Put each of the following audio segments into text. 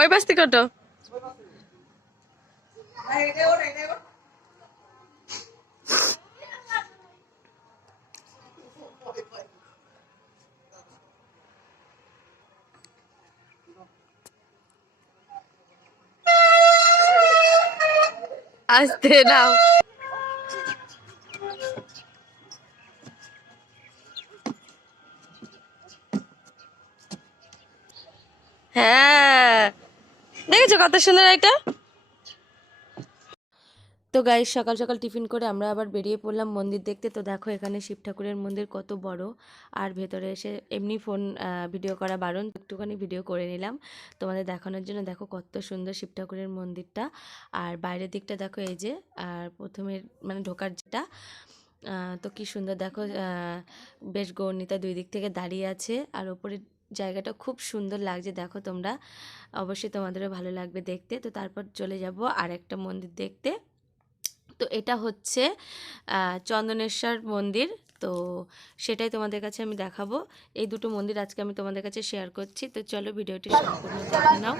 ওই পাশ থেকে ওঠো। আসতে নাও। হ্যাঁ, দেখেছো কত সুন্দর এটা। তো গাইস, সকাল সকাল টিফিন করে আমরা আবার বেরিয়ে পড়লাম মন্দির দেখতে। তো দেখো এখানে শিব ঠাকুরের মন্দির কত বড়, আর ভেতরে এসে এমনি ফোন ভিডিও করা বারণ, একটুখানি ভিডিও করে নিলাম তোমাদের দেখানোর জন্য। দেখো কত সুন্দর শিব ঠাকুরের মন্দিরটা। আর বাইরের দিকটা দেখো, এই যে আর প্রথমে মানে ঢোকার যেটা, তো কি সুন্দর দেখো, বেশ গৌরনীতা দুই দিক থেকে দাঁড়িয়ে আছে। আর ওপরে জায়গাটা খুব সুন্দর লাগছে, দেখো তোমরা, অবশ্যই তোমাদেরও ভালো লাগবে দেখতে। তো তারপর চলে যাব আর একটা মন্দির দেখতে। তো এটা হচ্ছে চন্দনেশ্বর মন্দির। তো সেটাই তোমাদের কাছে আমি দেখাবো। এই দুটো মন্দির আজকে আমি তোমাদের কাছে শেয়ার করছি। তো চলো ভিডিওটি সম্পূর্ণ দেখে নাও।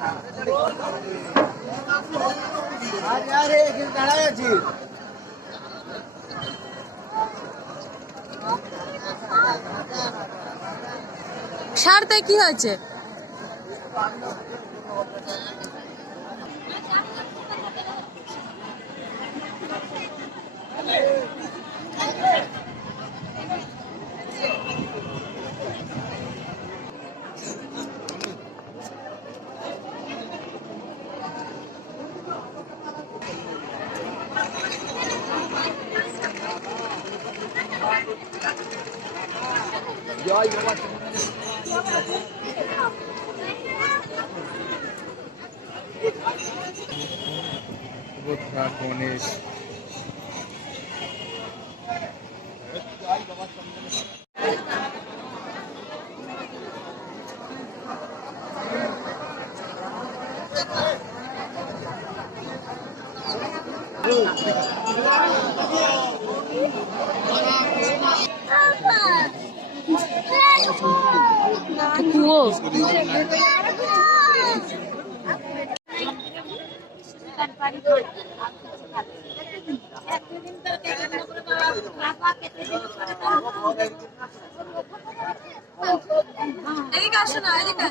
সারতে কি হয়েছে? গণেশ কুয়ো। এদিকে আসো না, এদিকে।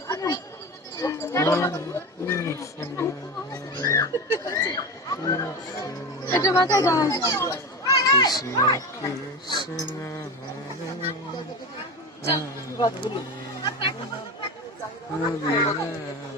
এটা মাথায় দাও। কৃষ্ণ কৃষ্ণ হরে হরে